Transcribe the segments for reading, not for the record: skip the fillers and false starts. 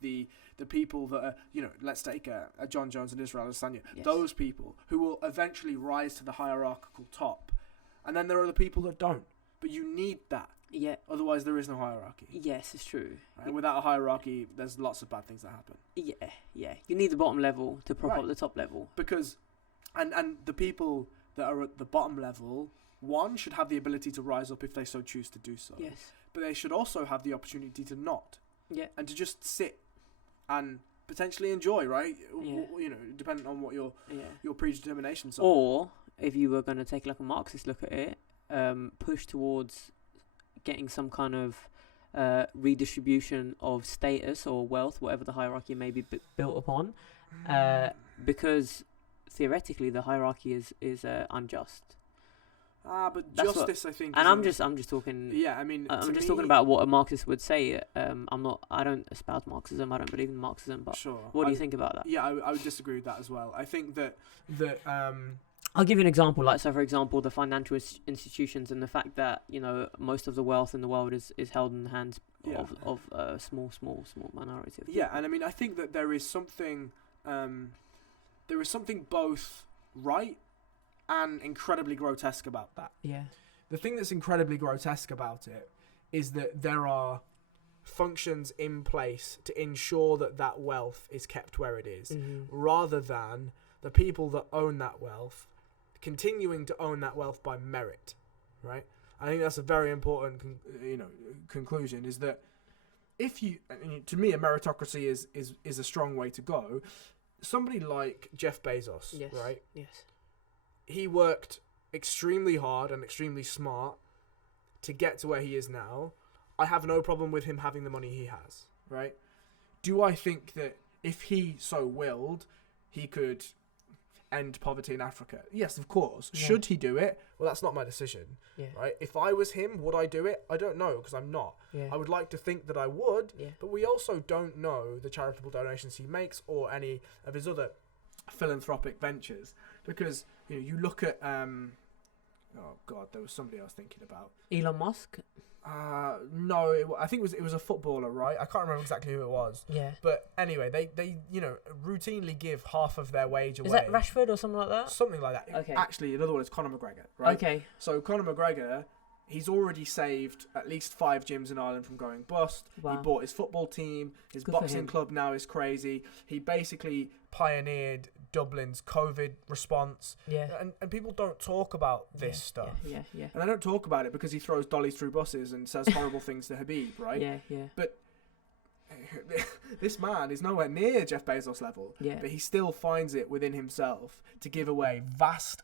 the people that are, let's take a John Jones and Israel Adesanya, Yes. those people who will eventually rise to the hierarchical top, and then there are the people that don't. But you need that. Yeah. Otherwise, there is no hierarchy. Yes, it's true. Right? And without a hierarchy, there's lots of bad things that happen. Yeah. You need the bottom level to prop up the top level. Because, and the people that are at the bottom level, one, should have the ability to rise up if they so choose to do so. Yes. But they should also have the opportunity to not. Yeah. And to just sit and potentially enjoy, right? Yeah. Depending on what your predeterminations are. Or, if you were going to take like a Marxist look at it, push towards getting some kind of redistribution of status or wealth, whatever the hierarchy may be built upon, because theoretically the hierarchy is unjust. But that's justice, I think. And I'm just talking. Yeah, I mean, I'm just talking about what a Marxist would say. I don't espouse Marxism. I don't believe in Marxism. But sure. What do you think about that? Yeah, I would disagree with that as well. I think that I'll give you an example. Like, so for example, the financial institutions and the fact that most of the wealth in the world is held in the hands of a small minority of people. Yeah, and I mean, I think that there is something both right and incredibly grotesque about that. Yeah. The thing that's incredibly grotesque about it is that there are functions in place to ensure that wealth is kept where it is, rather than the people that own that wealth continuing to own that wealth by merit, right? I think that's a very important conclusion, is that to me, a meritocracy is a strong way to go. Somebody like Jeff Bezos, yes. right? Yes. He worked extremely hard and extremely smart to get to where he is now. I have no problem with him having the money he has, right? Do I think that if he so willed, he could end poverty in Africa? Yes, of course. Yeah. Should he do it? Well, that's not my decision, right? If I was him, would I do it? I don't know, because I'm not. Yeah. I would like to think that I would, but we also don't know the charitable donations he makes or any of his other philanthropic ventures, because you look at oh god, there was somebody I was thinking about. Elon Musk? No, I think it was a footballer, right? I can't remember exactly who it was. Yeah. But anyway, they routinely give half of their wage away. Is that Rashford or something like that? Something like that. Okay. Actually, another one is Conor McGregor, right? Okay. So Conor McGregor, he's already saved at least 5 gyms in Ireland from going bust. Wow. He bought his football team. His Good for boxing him. club now is crazy. He basically pioneered Dublin's COVID response. Yeah. And people don't talk about this stuff. Yeah. And they don't talk about it because he throws dollies through buses and says horrible things to Habib, right? Yeah. But this man is nowhere near Jeff Bezos level. Yeah. But he still finds it within himself to give away vast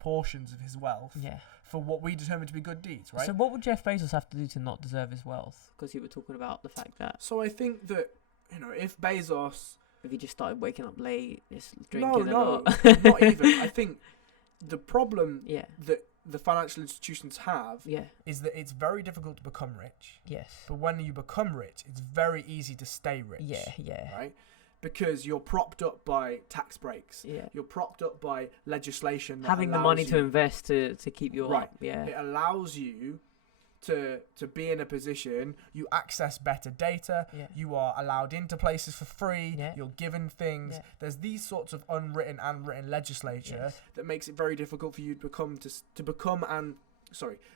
portions of his wealth. Yeah. For what we determine to be good deeds, right? So what would Jeff Bezos have to do to not deserve his wealth? Because you were talking about the fact that... So I think that, if Bezos... If he just started waking up late, just drinking a lot... not even. I think the problem that the financial institutions have is that it's very difficult to become rich. Yes. But when you become rich, it's very easy to stay rich. Yeah. Right? Because you're propped up by tax breaks. Yeah. You're propped up by legislation that having the money to invest to keep you up. Yeah. It allows you to be in a position, you access better data, you are allowed into places for free, you're given things. There's these sorts of unwritten and written legislature that makes it very difficult for you to become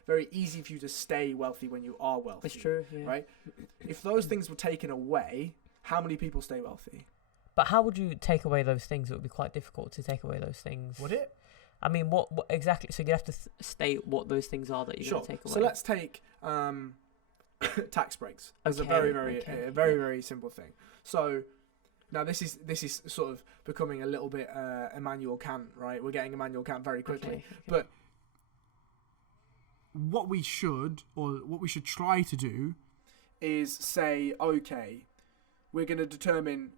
very easy for you to stay wealthy when you are wealthy. That's true, right? If those things were taken away, how many people stay wealthy? But how would you take away those things? It would be quite difficult to take away those things. Would it? I mean, what exactly? So you have to state what those things are that you're going to take away. So let's take tax breaks as a very simple thing. So now this is sort of becoming a little bit Immanuel Kant, right? We're getting Immanuel Kant very quickly, Okay. But what we should try to do is say, okay, we're going to determine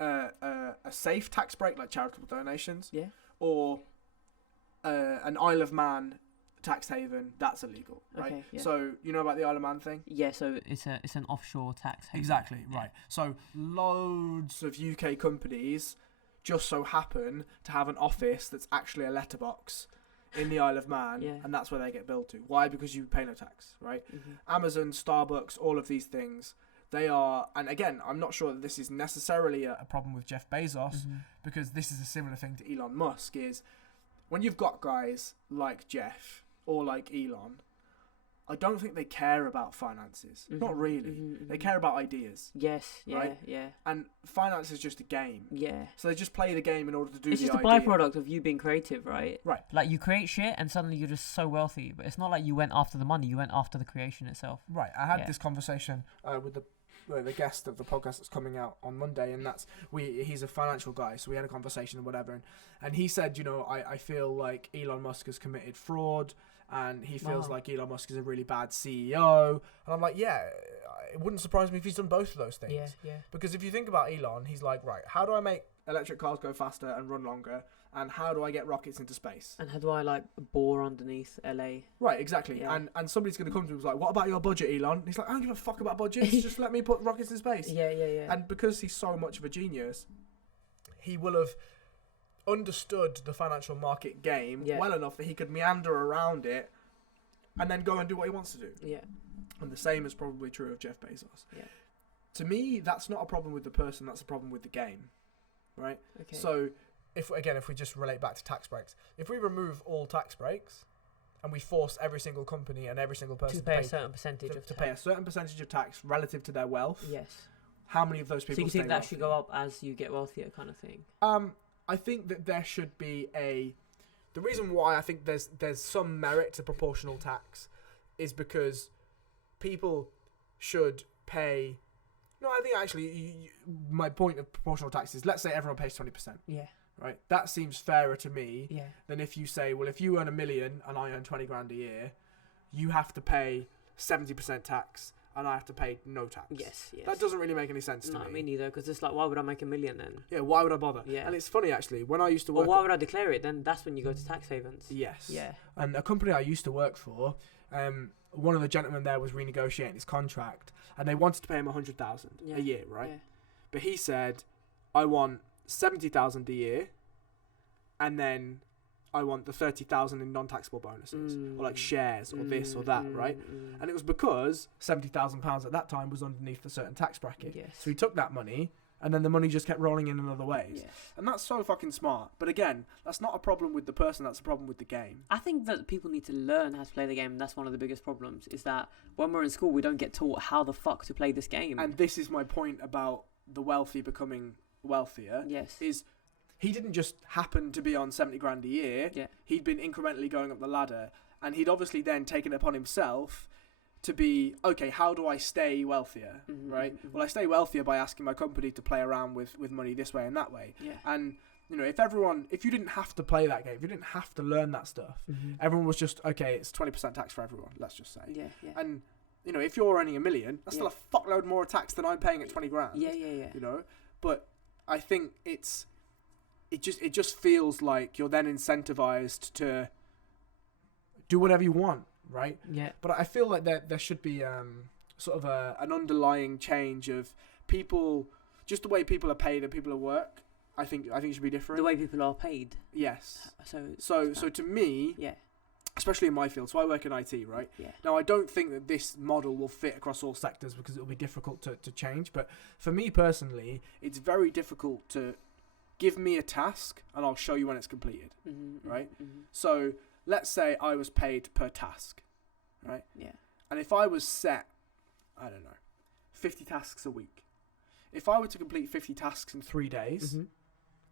a safe tax break like charitable donations, or an Isle of Man tax haven that's illegal, right? Okay, yeah. So you know about the Isle of Man thing? Yeah, so it's an offshore tax haven. Exactly, right. So loads of UK companies just so happen to have an office that's actually a letterbox in the Isle of Man, and that's where they get billed to. Why? Because you pay no tax, right? Mm-hmm. Amazon, Starbucks, all of these things, They are, and again, I'm not sure that this is necessarily a problem with Jeff Bezos, because this is a similar thing to Elon Musk, is when you've got guys like Jeff or like Elon, I don't think they care about finances. Not really. They care about ideas. Yes, yeah, right? yeah. And finance is just a game. Yeah. So they just play the game in order to do it's the just a idea. byproduct of you being creative, right? Right. Like, you create shit and suddenly you're just so wealthy. But it's not like you went after the money. You went after the creation itself. Right. I had this conversation with the guest of the podcast that's coming out on Monday, and he's a financial guy, so we had a conversation and whatever, and he said, I feel like Elon Musk has committed fraud, and he feels like Elon Musk is a really bad CEO, and I'm like, yeah, it wouldn't surprise me if he's done both of those things. Yeah. Because if you think about Elon, he's like, right, how do I make electric cars go faster and run longer, and how do I get rockets into space? And how do I bore underneath LA? Right, exactly. Yeah. And somebody's going to come to him and be like, what about your budget, Elon? And he's like, I don't give a fuck about budgets, just let me put rockets in space. Yeah. And because he's so much of a genius, he will have understood the financial market game well enough that he could meander around it and then go and do what he wants to do. Yeah. And the same is probably true of Jeff Bezos. Yeah. To me, that's not a problem with the person, that's a problem with the game. Right? Okay. So, if we just relate back to tax breaks, if we remove all tax breaks and we force every single company and every single person to pay a certain percentage to pay a certain percentage of tax relative to their wealth, yes. How many of those people So you stay think that wealthy? should go up as you get wealthier, kind of thing? I think that there should be the reason why I think there's some merit to proportional tax is because people should pay. No, I think actually my point of proportional tax is, let's say everyone pays 20%. Yeah. Right? That seems fairer to me than if you say, well, if you earn $1 million and I earn 20 grand a year, you have to pay 70% tax and I have to pay no tax. Yes. That doesn't really make any sense to me. Me neither, because it's like, why would I make $1 million then? Yeah, why would I bother? Yeah. And it's funny, actually, when I used to work... Well, why would I declare it? Then that's when you go to tax havens. Yes. Yeah. And a company I used to work for, one of the gentlemen there was renegotiating his contract, and they wanted to pay him $100,000 a year, right? Yeah. But he said, I want $70,000 a year, and then I want the $30,000 in non-taxable bonuses, or like shares, or this or that, right? And it was because £70,000 at that time was underneath a certain tax bracket. Yes. So he took that money, and then the money just kept rolling in other ways. Yes. And that's so fucking smart. But again, that's not a problem with the person, that's a problem with the game. I think that people need to learn how to play the game, and that's one of the biggest problems, is that when we're in school, we don't get taught how the fuck to play this game. And this is my point about the wealthy becoming wealthier. Yes. Is he didn't just happen to be on 70 grand a year. Yeah. He'd been incrementally going up the ladder, and he'd obviously then taken it upon himself to be, okay, how do I stay wealthier, right? Well, I stay wealthier by asking my company to play around with money this way and that way. Yeah. And, if you didn't have to play that game, if you didn't have to learn that stuff, everyone was just, okay, it's 20% tax for everyone, let's just say. Yeah. And, if you're earning $1 million, that's still a fuckload more tax than I'm paying at 20 grand. Yeah. But I think it just feels like you're then incentivized to do whatever you want, right? Yeah. But I feel like there should be sort of an underlying change of people, just the way people are paid and people at work. I think it should be different. The way people are paid. Yes. So to me, especially in my field, so I work in IT, right? Yeah. Now, I don't think that this model will fit across all sectors because it will be difficult to change. But for me personally, it's very difficult to give me a task and I'll show you when it's completed, right? So let's say I was paid per task, right? Yeah. And if I was set, 50 tasks a week, if I were to complete 50 tasks in 3 days,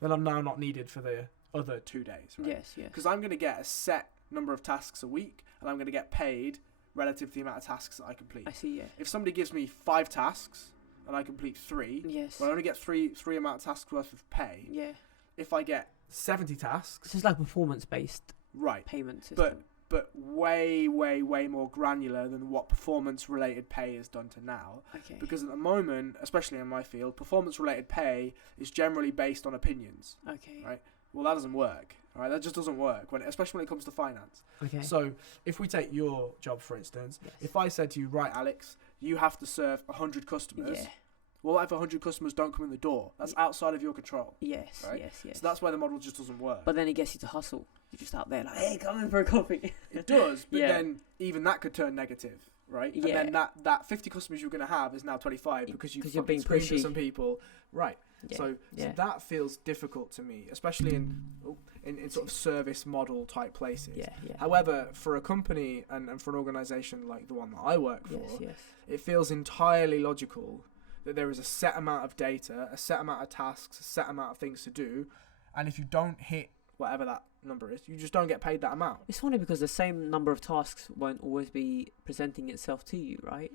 then I'm now not needed for the other 2 days, right? Yes. Because I'm going to get a set number of tasks a week and I'm going to get paid relative to the amount of tasks that I complete. I see, yeah. If somebody gives me 5 tasks and I complete 3, well, I only get three amount of tasks worth of pay. Yeah. If I get 70 tasks... So it's like performance-based payment system. But way, way, way more granular than what performance-related pay is done to now. Okay. Because at the moment, especially in my field, performance-related pay is generally based on opinions. Okay. Right? Well, that doesn't work. Right? That just doesn't work, especially when it comes to finance. Okay. So if we take your job, for instance, if I said to you, right, Alex, you have to serve 100 customers. Yeah. Well, what if 100 customers don't come in the door? That's outside of your control. Yes, right? yes. So that's why the model just doesn't work. But then it gets you to hustle. You're just out there like, hey, come in for a coffee. It does, but then even that could turn negative, right? Yeah. And then that 50 customers you're going to have is now 25 because you're being screamed pushy. at some people, right? Yeah. So that feels difficult to me, especially in sort of service model type places. Yeah. However, for a company and for an organisation like the one that I work for, Yes. it feels entirely logical that there is a set amount of data, a set amount of tasks, a set amount of things to do, and if you don't hit whatever that number is, you just don't get paid that amount. It's funny because the same number of tasks won't always be presenting itself to you, right?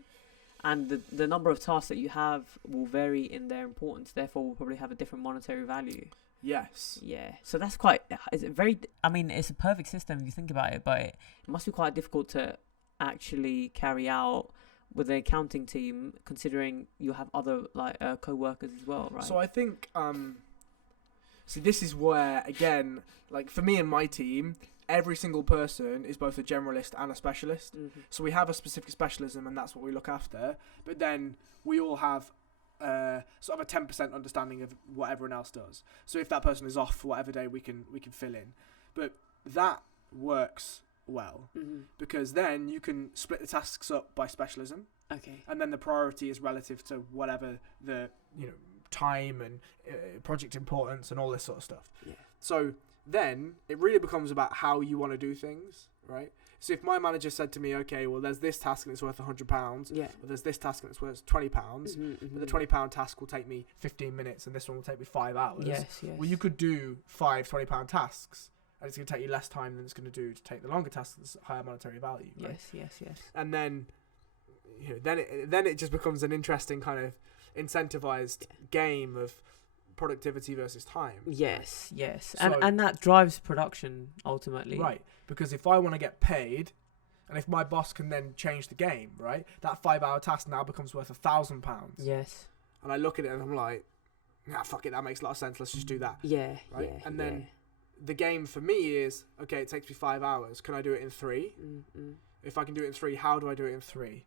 And the number of tasks that you have will vary in their importance, therefore will probably have a different monetary value. Yes. Yeah. So that's quite, it's a perfect system if you think about it, but it must be quite difficult to actually carry out with the accounting team, considering you have other co-workers as well, right? So I think, see, this is where, again, like for me and my team, every single person is both a generalist and a specialist. Mm-hmm. So we have a specific specialism, and that's what we look after. But then we all have sort of a 10% understanding of what everyone else does. So if that person is off for whatever day, we can fill in. But that works well because then you can split the tasks up by specialism. Okay. And then the priority is relative to whatever the time and project importance and all this sort of stuff. Yeah. So then it really becomes about how you want to do things, right? So if my manager said to me, okay, well, there's this task and it's worth £100, yeah, or there's this task and it's worth £20, but the £20 task will take me 15 minutes and this one will take me 5 hours. Yes. Well, you could do 5 £20 tasks and it's going to take you less time than it's going to do to take the longer task that's higher monetary value. Right? Yes. And then, then it just becomes an interesting kind of incentivized game of productivity versus time. Yes. So, and that drives production ultimately. Right. Because if I want to get paid, and if my boss can then change the game, right, that 5-hour task now becomes worth £1,000. Yes. And I look at it and I'm like, nah, fuck it, that makes a lot of sense. Let's just do that. Yeah. Right. And then the game for me is, okay, it takes me 5 hours. Can I do it in 3? If I can do it in 3, how do I do it in 3?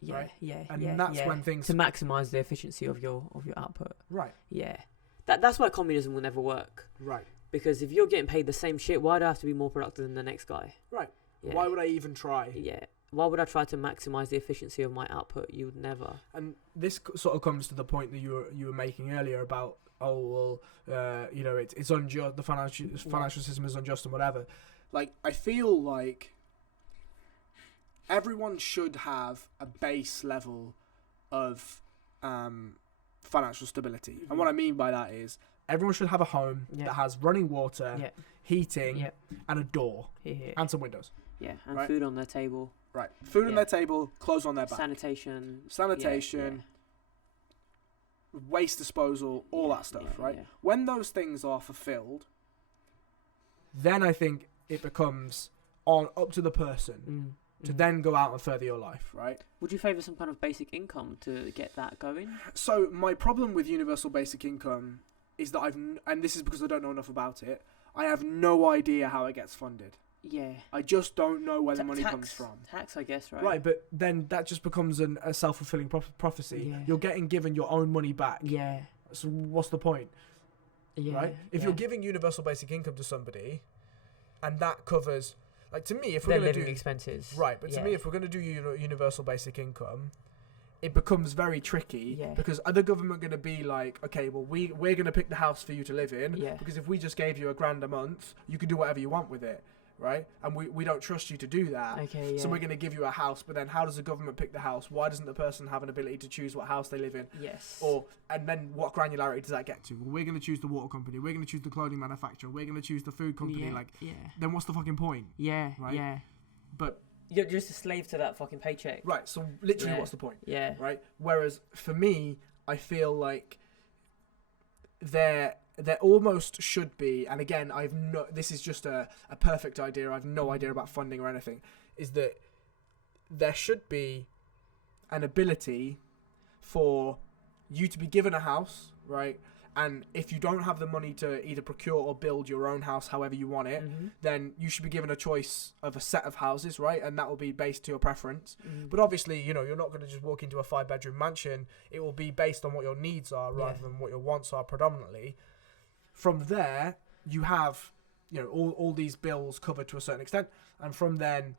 Yeah, right? And that's when things to maximize the efficiency of your output. Right. Yeah. That's why communism will never work. Right. Because if you're getting paid the same shit, why do I have to be more productive than the next guy? Right. Yeah. Why would I even try? Yeah. Why would I try to maximize the efficiency of my output? You would never. And this sort of comes to the point that you were making earlier about, it's unjust. The financial system is unjust and whatever. Like, I feel like everyone should have a base level of financial stability. And what I mean by that is everyone should have a home that has running water, heating, and a door, and some windows. Yeah, and food on their table. Right. Food on their table, clothes on their back. Sanitation. Waste disposal, all that stuff, right? Yeah. When those things are fulfilled, then I think it becomes up to the person to then go out and further your life, right? Would you favour some kind of basic income to get that going? So my problem with universal basic income is that and this is because I don't know enough about it, I have no idea how it gets funded. Yeah. I just don't know where the money comes from. Tax, I guess, right? Right, but then that just becomes a self-fulfilling prophecy. Yeah. You're getting given your own money back. Yeah. So what's the point? Yeah. Right? If you're giving universal basic income to somebody, and that covers, like, to me, if we're going to do expenses, right, but to me, if we're going to do universal basic income, it becomes very tricky because are the government going to be like, okay, well, we're going to pick the house for you to live in because if we just gave you £1,000 a month, you can do whatever you want with it. Right, and we don't trust you to do that. Okay, yeah. So we're going to give you a house, but then how does the government pick the house? Why doesn't the person have an ability to choose what house they live in? Yes. And then what granularity does that get to? Well, we're going to choose the water company. We're going to choose the clothing manufacturer. We're going to choose the food company. Then what's the fucking point? Yeah. Right. Yeah. But you're just a slave to that fucking paycheck. Right. So literally, what's the point? Yeah. Right. Whereas for me, I feel like there almost should be, and again, this is just a perfect idea, I have no idea about funding or anything, is that there should be an ability for you to be given a house, right? And if you don't have the money to either procure or build your own house however you want it, then you should be given a choice of a set of houses, right? And that will be based to your preference. But obviously, you're not going to just walk into a 5-bedroom mansion. It will be based on what your needs are rather than what your wants are predominantly. From there, you have, all these bills covered to a certain extent. And from then,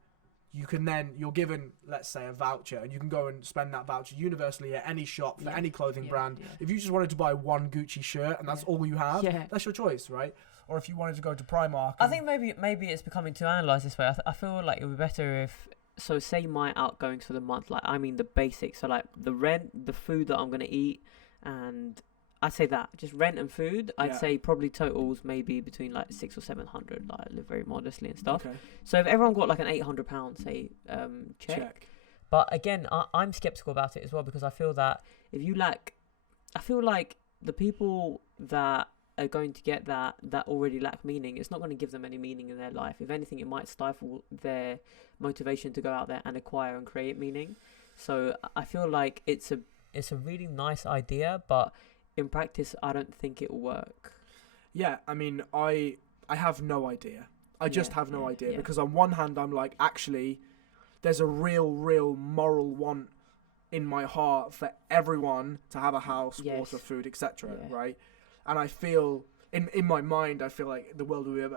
you're given, let's say, a voucher, and you can go and spend that voucher universally at any shop for any clothing brand. Yeah. If you just wanted to buy one Gucci shirt and that's all you have, that's your choice, right? Or if you wanted to go to Primark. I think maybe it's becoming too analysed this way. I feel like it would be better if, so say my outgoings for the month, like, I mean the basics, so like the rent, the food that I'm going to eat, and I'd say that, just rent and food, I'd say probably totals maybe between like 600 or 700, like I live very modestly and stuff. Okay. So if everyone got like an £800, say, check. But again, I'm sceptical about it as well, because I feel that if you I feel like the people that are going to get that already lack meaning, it's not going to give them any meaning in their life. If anything, it might stifle their motivation to go out there and acquire and create meaning. So I feel like it's a really nice idea, but in practice, I don't think it will work. Yeah, I mean, I have no idea. I just have no idea, because on one hand, I'm like, actually, there's a real moral want in my heart for everyone to have a house, water, food, etc. Right? And I feel, in my mind, I feel like the world would be a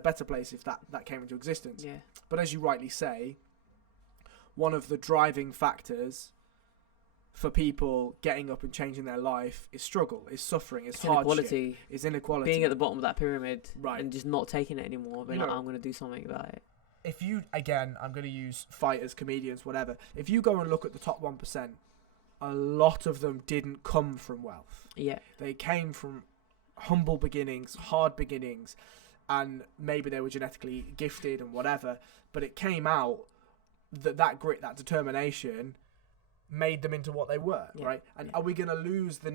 better place if that came into existence. Yeah. But as you rightly say, one of the driving factors for people getting up and changing their life is struggle, is suffering, is hardship, is inequality. Being at the bottom of that pyramid, right, and just not taking it anymore, being like, I'm going to do something about it. If you, again, I'm going to use fighters, comedians, whatever. If you go and look at the top 1%, a lot of them didn't come from wealth. Yeah. They came from humble beginnings, hard beginnings, and maybe they were genetically gifted and whatever, but it came out that grit, that determination made them into what they were, right? And are we going to lose the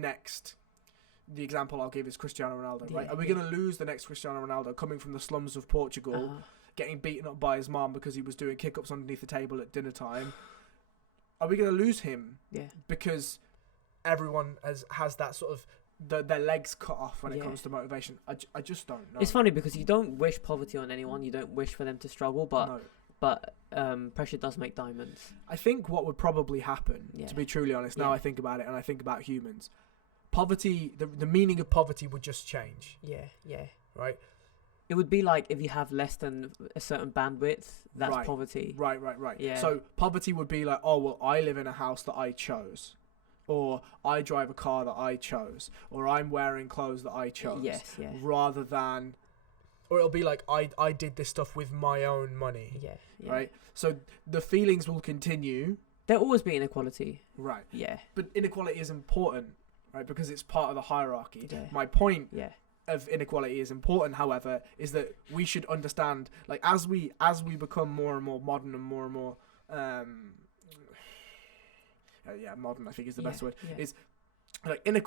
example I'll give is Cristiano Ronaldo, right? Are we going to lose the next Cristiano Ronaldo coming from the slums of Portugal, getting beaten up by his mom because he was doing kick-ups underneath the table at dinner time? Are we going to lose him? Yeah. Because everyone has that sort of, their legs cut off when it comes to motivation. I just don't know. It's funny because you don't wish poverty on anyone. You don't wish for them to struggle, but pressure does make diamonds. I think what would probably happen, to be truly honest, now I think about it and I think about humans, poverty, the meaning of poverty would just change. Yeah. Right? It would be like if you have less than a certain bandwidth, that's poverty. Right. Yeah. So poverty would be like, oh, well, I live in a house that I chose. Or I drive a car that I chose. Or I'm wearing clothes that I chose. Yes, yeah. Rather than... Or it'll be like, I did this stuff with my own money. Yeah. Right? So the feelings will continue. There'll always be inequality. Right. Yeah. But inequality is important, right? Because it's part of the hierarchy. Yeah. My point of inequality is important, however, is that we should understand, like, as we become more and more modern and more modern, I think is the best word, is like inequality